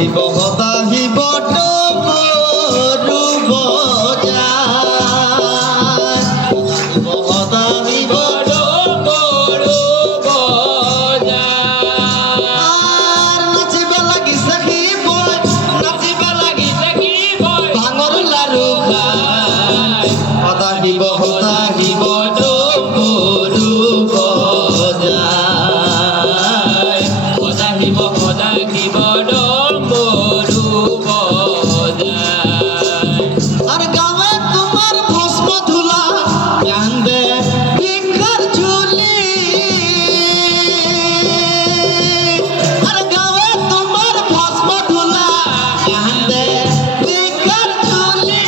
হতাহিব হতাহিব ডমৰু বজায় হতাহিব ডমৰু বজায় নাচিব লাগিছে কি বয় নাচিব লাগিছে কি বয় ভাঙৰ লাৰু খাই হতাহিব হতাহিব ডমৰু বজায় হতাহিব হতাহিব ডমৰু বজায় আৰ গাঁৱে তোমাৰ ভস্ম ধুলা কান্দে ভিক্ষাৰ ঝুলি আৰ গাঁৱে তোমাৰ ভস্ম ধুলা কান্দে ভিক্ষাৰ ঝুলি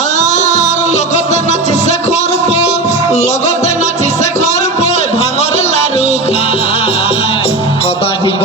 আৰ লগতে নাচিছে খৰপ লগতে নাচিছে খৰপ ভাঙৰ লাৰু খাই হতাহিব